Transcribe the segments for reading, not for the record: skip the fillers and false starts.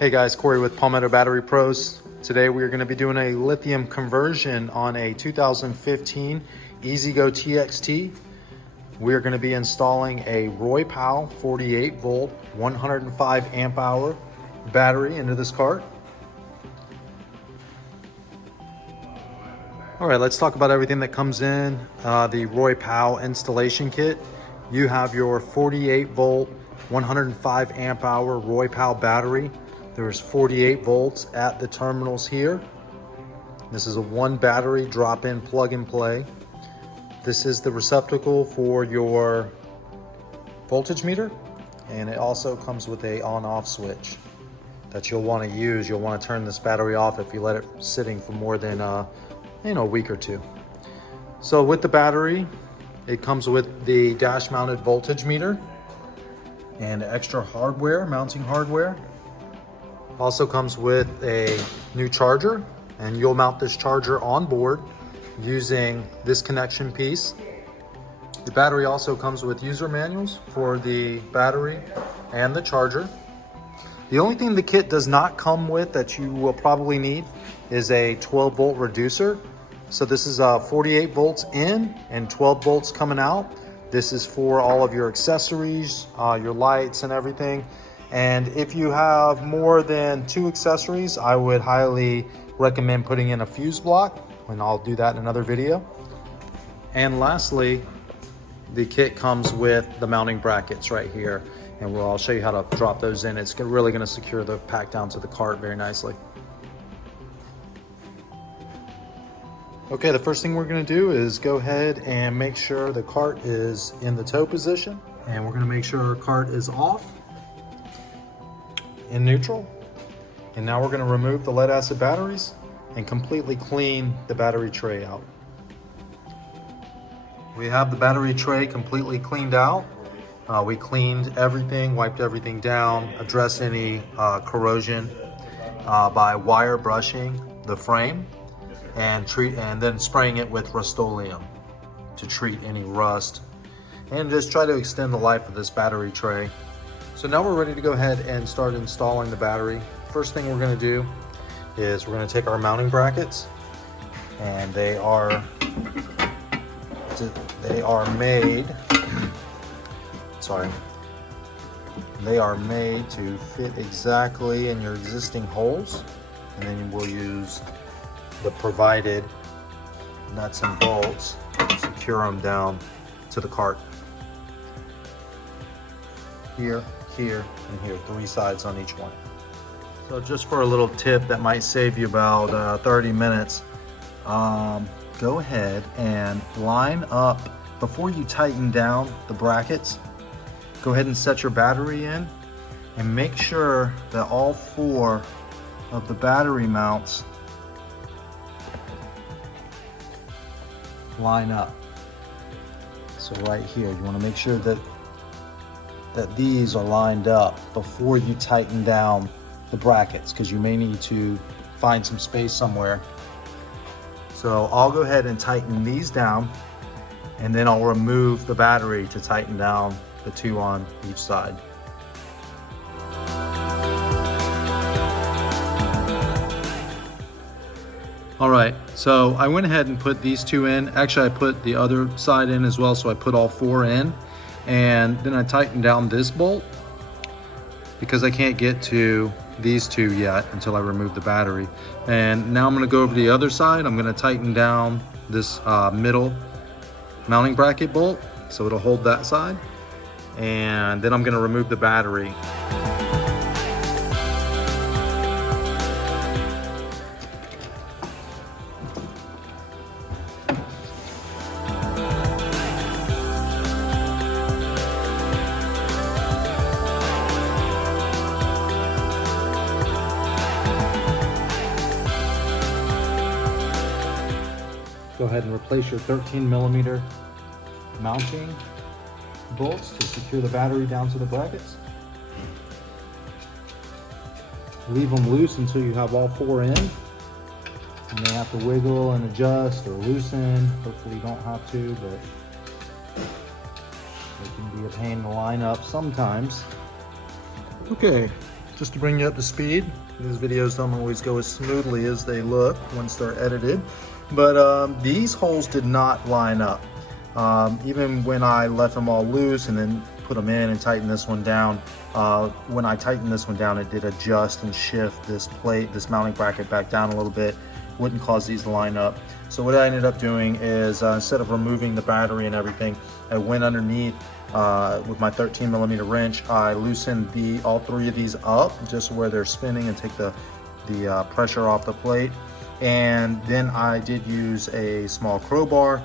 Hey guys, Corey with Palmetto Battery Pros. Today we are going to be doing a lithium conversion on a 2015 EZGO TXT. We are going to be installing a RoyPow 48 volt 105 amp hour battery into this cart. All right, let's talk about everything that comes in the RoyPow installation kit. You have your 48 volt 105 amp hour RoyPow battery. There's 48 volts at the terminals here. This is a one battery drop-in plug and play. This is the receptacle for your voltage meter, and it also comes with a on-off switch that you'll want to use. You'll want to turn this battery off if you let it sitting for more than a week or two. So with the battery, it comes with the dash mounted voltage meter and extra hardware, mounting hardware. Also comes with a new charger, and you'll mount this charger on board using this connection piece. The battery also comes with user manuals for the battery and the charger. The only thing the kit does not come with that you will probably need is a 12 volt reducer. So this is 48 volts in and 12 volts coming out. This is for all of your accessories, your lights and everything. And if you have more than 2 accessories, I would highly recommend putting in a fuse block, and I'll do that in another video. And lastly, the kit comes with the mounting brackets right here, and I'll show you how to drop those in. It's really going to secure the pack down to the cart very nicely. Okay, the first thing we're going to do is go ahead and make sure the cart is in the tow position, and we're going to make sure our cart is off in neutral. And now we're going to remove the lead acid batteries and completely clean the battery tray out. We have the battery tray completely cleaned out. We cleaned everything, wiped everything down, addressed any corrosion by wire brushing the frame and then spraying it with Rust-Oleum to treat any rust and just try to extend the life of this battery tray. So now we're ready to go ahead and start installing the battery. First thing we're going to do is we're going to take our mounting brackets, and they are made to fit exactly in your existing holes, and then we'll use the provided nuts and bolts to secure them down to the cart. Here, here, and here, 3 sides on each one. So just for a little tip that might save you about 30 minutes, go ahead and line up, before you tighten down the brackets, go ahead and set your battery in and make sure that all 4 of the battery mounts line up. So right here, you want to make sure that these are lined up before you tighten down the brackets, because you may need to find some space somewhere. So I'll go ahead and tighten these down, and then I'll remove the battery to tighten down the 2 on each side. All right, so I went ahead and put these 2 in. Actually, I put the other side in as well, so I put all 4 in. And then I tightened down this bolt because I can't get to these 2 yet until I remove the battery. And now I'm going to go over to the other side. I'm going to tighten down this middle mounting bracket bolt so it'll hold that side. And then I'm going to remove the battery. Go ahead and replace your 13mm mounting bolts to secure the battery down to the brackets. Leave them loose until you have all 4 in. You may have to wiggle and adjust or loosen. Hopefully you don't have to, but it can be a pain to line up sometimes. Okay, just to bring you up to speed. These videos don't always go as smoothly as they look once they're edited, but these holes did not line up. Even when I left them all loose and then put them in and tighten this one down, when I tightened this one down, it did adjust and shift this plate, this mounting bracket back down a little bit. Wouldn't cause these to line up. So what I ended up doing is instead of removing the battery and everything, I went underneath with my 13mm wrench. I loosened all three of these up just where they're spinning and take the pressure off the plate. And then I did use a small crowbar.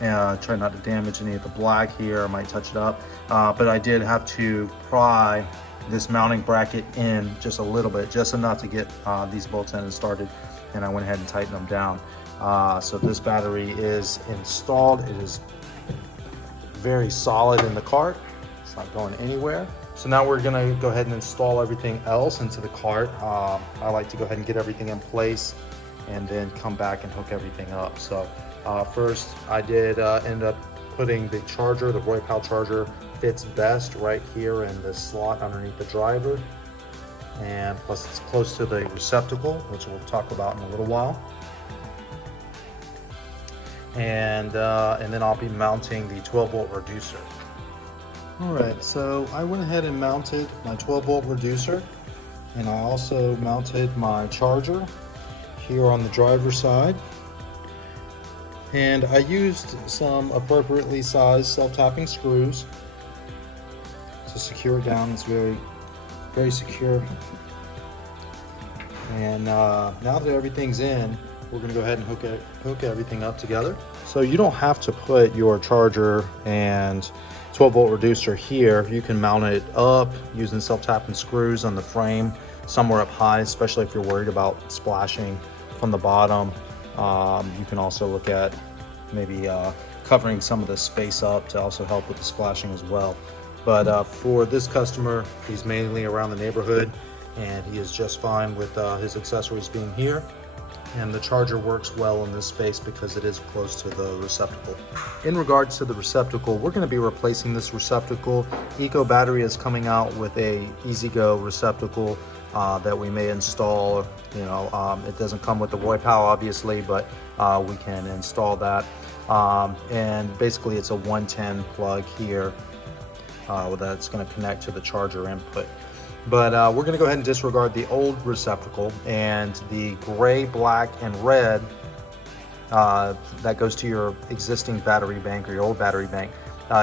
Try not to damage any of the black here. I might touch it up, but I did have to pry this mounting bracket in just a little bit, just enough to get these bolts in and started, and I went ahead and tightened them down. So this battery is installed. It is very solid in the cart. It's not going anywhere. So now we're gonna go ahead and install everything else into the cart. I like to go ahead and get everything in place and then come back and hook everything up. So first I did end up putting the charger, the RoyPow charger fits best right here in this slot underneath the driver. And plus it's close to the receptacle, which we'll talk about in a little while. And then I'll be mounting the 12-volt reducer. All right, so I went ahead and mounted my 12-volt reducer, and I also mounted my charger here on the driver's side. And I used some appropriately sized self-tapping screws to secure it down. It's very, very secure. And now that everything's in, we're gonna go ahead and hook everything up together. So you don't have to put your charger and 12-volt reducer here. You can mount it up using self-tapping screws on the frame somewhere up high, especially if you're worried about splashing from the bottom. You can also look at maybe covering some of the space up to also help with the splashing as well. But for this customer, he's mainly around the neighborhood, and he is just fine with his accessories being here. And the charger works well in this space because it is close to the receptacle. In regards to the receptacle, we're going to be replacing this receptacle. Eco Battery is coming out with a EZGO receptacle that we may install. You know, it doesn't come with the RoyPow obviously, but we can install that. And basically it's a 110 plug here that's going to connect to the charger input. But we're going to go ahead and disregard the old receptacle, and the gray, black, and red that goes to your existing battery bank or your old battery bank.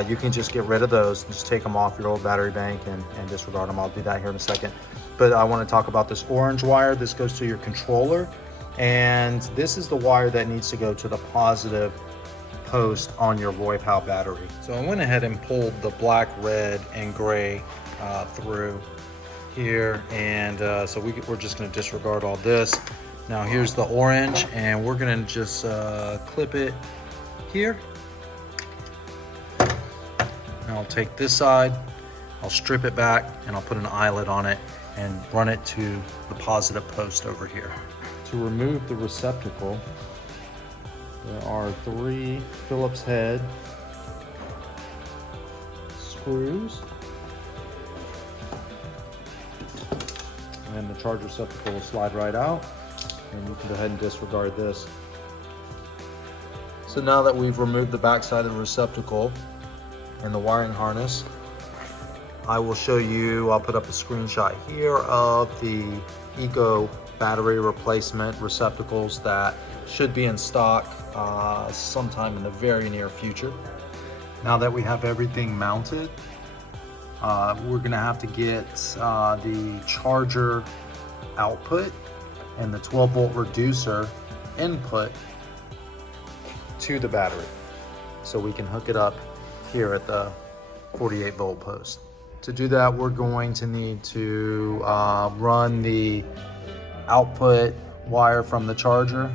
You can just get rid of those, just take them off your old battery bank and disregard them. I'll do that here in a second. But I want to talk about this orange wire. This goes to your controller, and this is the wire that needs to go to the positive post on your RoyPow battery. So I went ahead and pulled the black, red, and gray through here, and so we're just going to disregard all this. Now here's the orange, and we're going to just clip it here. Now I'll take this side, I'll strip it back, and I'll put an eyelet on it and run it to the positive post over here. To remove the receptacle, there are 3 Phillips head screws. And the charger receptacle will slide right out, and you can go ahead and disregard this. So now that we've removed the back side of the receptacle and the wiring harness, I will show you, I'll put up a screenshot here of the Eco battery replacement receptacles that should be in stock sometime in the very near future. Now that we have everything mounted, we're gonna have to get the charger output and the 12-volt reducer input to the battery, so we can hook it up here at the 48-volt post. To do that, we're going to need to run the output wire from the charger,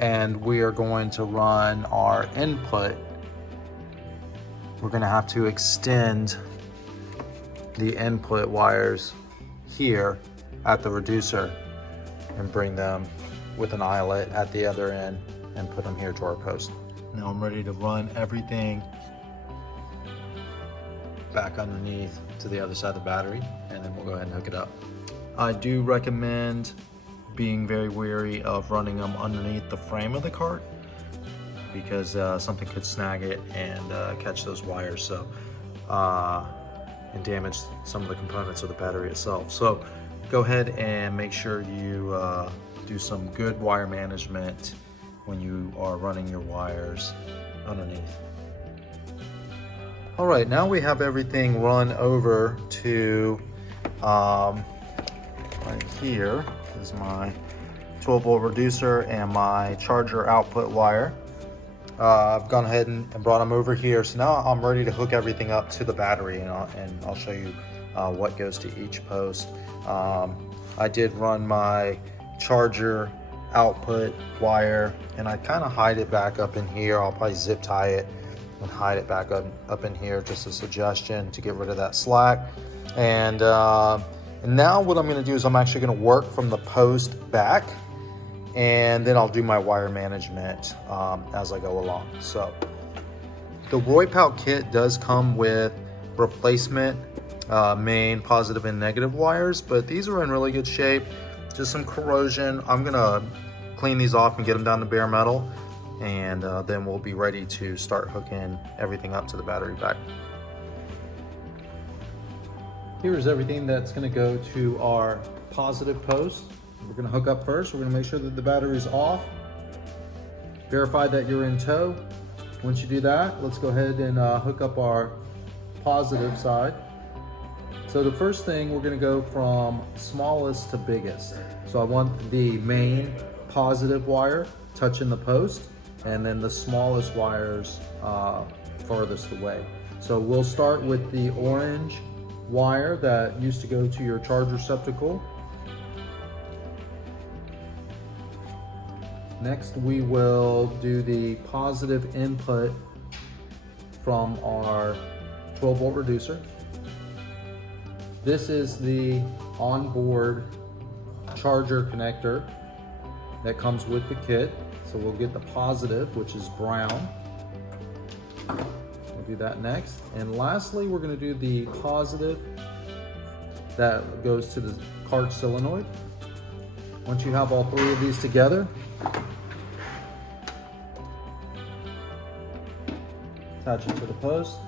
and we are going to run our input. We're going to have to extend the input wires here at the reducer and bring them with an eyelet at the other end and put them here to our post. Now I'm ready to run everything back underneath to the other side of the battery, and then we'll go ahead and hook it up. I do recommend being very wary of running them underneath the frame of the cart, because something could snag it and catch those wires, so and damage some of the components of the battery itself. So go ahead and make sure you do some good wire management when you are running your wires underneath. All right, now we have everything run over to right here is my 12-volt reducer and my charger output wire. I've gone ahead and brought them over here. So now I'm ready to hook everything up to the battery, and I'll show you what goes to each post. I did run my charger output wire, and I kind of hide it back up in here. I'll probably zip tie it and hide it back up in here, just a suggestion to get rid of that slack. And now what I'm going to do is I'm actually going to work from the post back, and then I'll do my wire management as I go along. So the RoyPow kit does come with replacement main positive and negative wires, but these are in really good shape. Just some corrosion. I'm gonna clean these off and get them down to bare metal, and then we'll be ready to start hooking everything up to the battery pack. Here's everything that's gonna go to our positive post. We're gonna hook up first. We're gonna make sure that the battery's off. Verify that you're in tow. Once you do that, let's go ahead and hook up our positive side. So the first thing, we're gonna go from smallest to biggest. So I want the main positive wire touching the post, and then the smallest wires farthest away. So we'll start with the orange wire that used to go to your charger receptacle. Next, we will do the positive input from our 12-volt reducer. This is the onboard charger connector that comes with the kit. So we'll get the positive, which is brown. We'll do that next. And lastly, we're going to do the positive that goes to the cart solenoid. Once you have all three of these together, attach it to the post.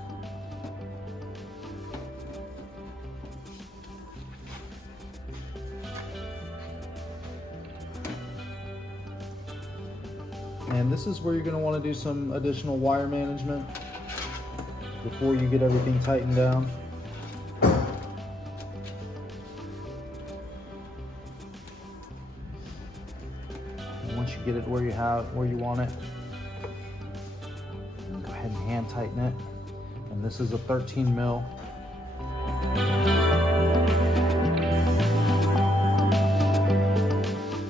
And this is where you're going to want to do some additional wire management before you get everything tightened down. And once you get it where you want it, go ahead and hand tighten it. And this is a 13 mil.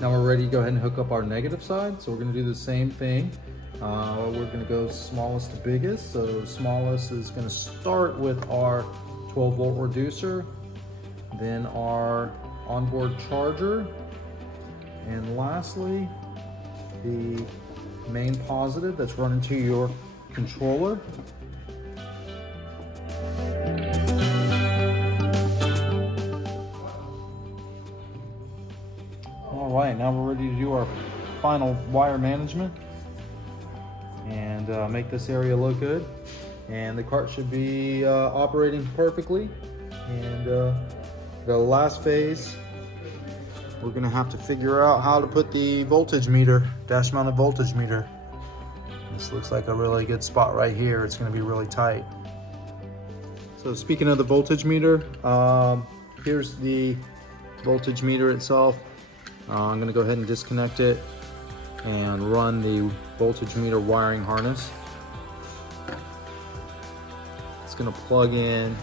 Now we're ready to go ahead and hook up our negative side. So we're going to do the same thing. We're going to go smallest to biggest. So smallest is going to start with our 12-volt reducer, then our onboard charger, and lastly the main positive that's running to your controller. All right, now we're ready to do our final wire management and make this area look good. And the cart should be operating perfectly. And the last phase, we're gonna have to figure out how to put the voltage meter, dash mounted voltage meter. This looks like a really good spot right here. It's gonna be really tight. So speaking of the voltage meter, here's the voltage meter itself. I'm going to go ahead and disconnect it and run the voltage meter wiring harness. It's going to plug in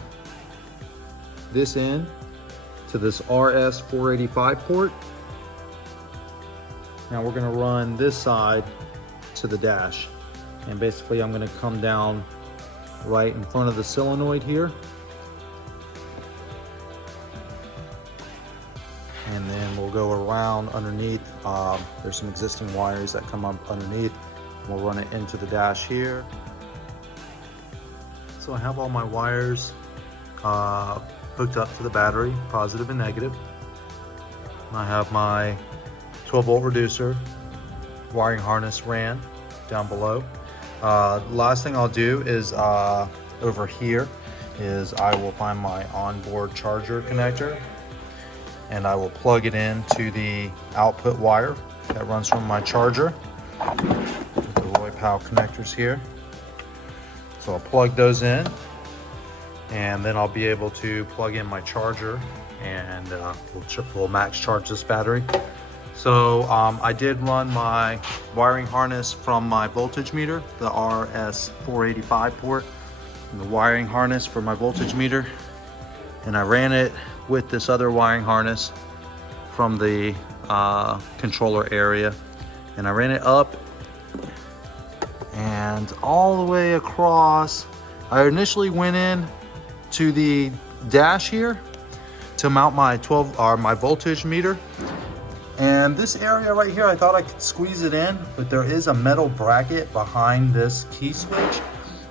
this end to this RS485 port. Now we're going to run this side to the dash, and basically I'm going to come down right in front of the solenoid here. And then we'll go around underneath. There's some existing wires that come up underneath. We'll run it into the dash here. So I have all my wires hooked up to the battery, positive and negative. I have my 12 volt reducer wiring harness ran down below. Last thing I'll do is over here is I will find my onboard charger connector, and I will plug it into the output wire that runs from my charger with the RoyPow connectors here. So I'll plug those in, and then I'll be able to plug in my charger, and we'll max charge this battery. So I did run my wiring harness from my voltage meter, the RS485 port, and the wiring harness for my voltage meter, and I ran it with this other wiring harness from the controller area, and I ran it up and all the way across. I initially went in to the dash here to mount my my voltage meter, and this area right here, I thought I could squeeze it in, but there is a metal bracket behind this key switch,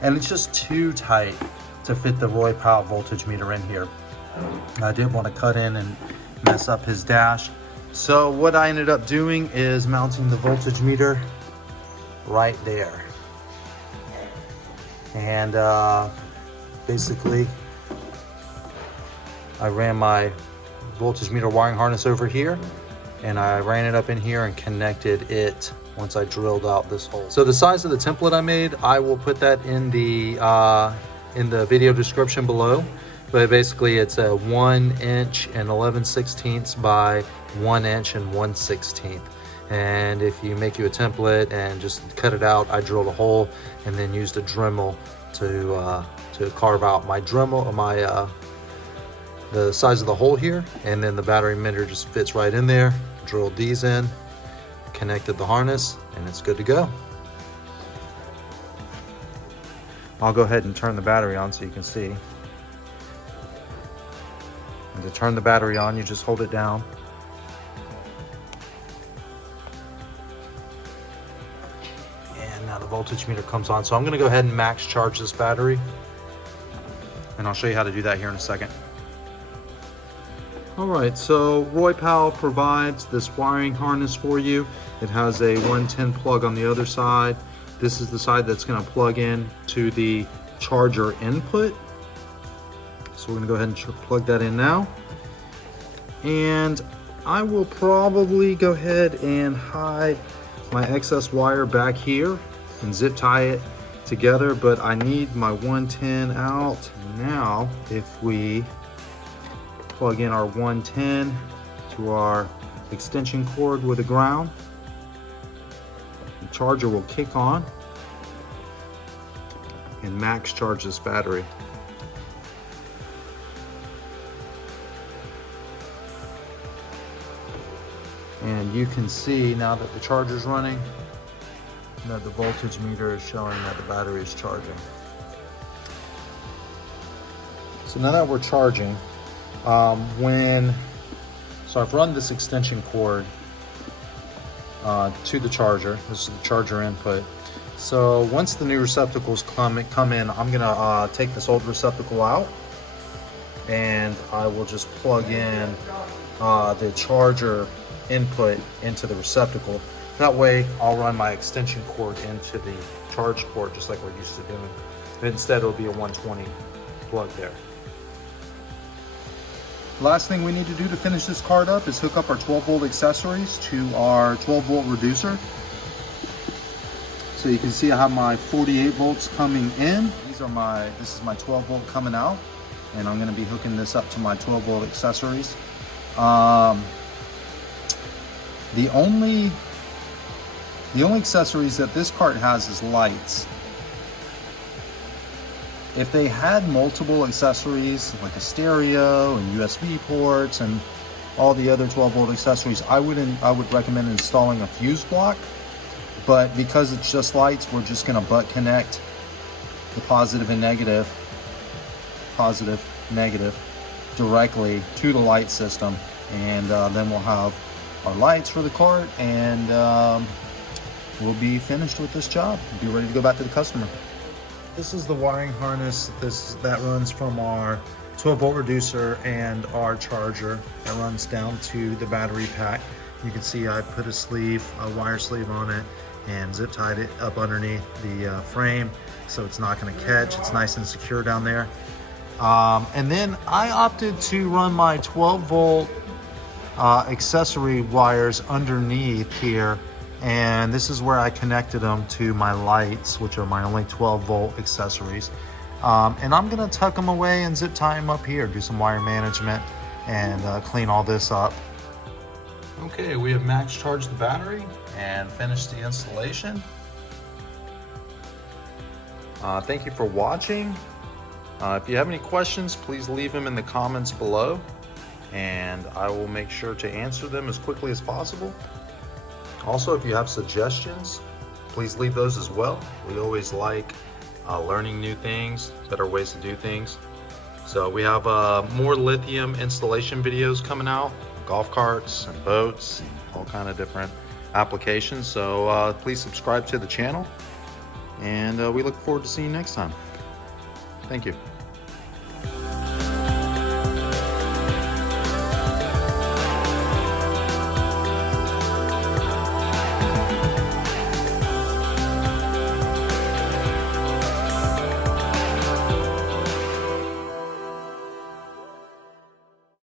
and it's just too tight to fit the RoyPow voltage meter in here. I didn't want to cut in and mess up his dash. So what I ended up doing is mounting the voltage meter right there. And basically I ran my voltage meter wiring harness over here, and I ran it up in here and connected it once I drilled out this hole. So the size of the template I made, I will put that in the video description below. But basically it's a 1 inch and 11/16 by 1 inch and 1/16. And if you make you a template and just cut it out, I drilled a hole and then used a Dremel to carve out my Dremel, the size of the hole here, and then the battery emitter just fits right in there. Drilled these in, connected the harness, and it's good to go. I'll go ahead and turn the battery on so you can see. And to turn the battery on, you just hold it down. And now the voltage meter comes on. So I'm gonna go ahead and max charge this battery, and I'll show you how to do that here in a second. All right, so RoyPow provides this wiring harness for you. It has a 110 plug on the other side. This is the side that's gonna plug in to the charger input. So we're gonna go ahead and plug that in now. And I will probably go ahead and hide my excess wire back here and zip tie it together, but I need my 110 out. Now, if we plug in our 110 to our extension cord with a ground, the charger will kick on and max charge this battery. And you can see now that the charger's running that the voltage meter is showing that the battery is charging. So now that we're charging, so I've run this extension cord to the charger. This is the charger input. So once the new receptacles come in, I'm gonna take this old receptacle out, and I will just plug in the charger input into the receptacle. That way I'll run my extension cord into the charge port just like we're used to doing. But instead it'll be a 120 plug there. Last thing we need to do to finish this card up is hook up our 12 volt accessories to our 12 volt reducer. So you can see I have my 48 volts coming in. This is my 12 volt coming out, and I'm gonna be hooking this up to my 12 volt accessories. The only accessories that this cart has is lights. If they had multiple accessories like a stereo and USB ports and all the other 12 volt accessories, I would recommend installing a fuse block. But because it's just lights, we're just gonna butt connect the positive, negative, directly to the light system. And then we'll have our lights for the cart, and we'll be finished with this job. Be ready to go back to the customer. This is the wiring harness that runs from our 12 volt reducer and our charger that runs down to the battery pack. You can see I put a wire sleeve on it and zip tied it up underneath the frame so it's not going to catch. It's nice and secure down there. And then I opted to run my 12 volt accessory wires underneath here, and this is where I connected them to my lights, which are my only 12 volt accessories. And I'm gonna tuck them away and zip tie them up here, do some wire management and clean all this up. Okay, we have max charged the battery and finished the installation. Thank you for watching. If you have any questions, please leave them in the comments below, and I will make sure to answer them as quickly as possible. Also, if you have suggestions, please leave those as well. We always like learning new things, better ways to do things. So we have more lithium installation videos coming out, golf carts and boats, and all kind of different applications. So please subscribe to the channel, and we look forward to seeing you next time. Thank you.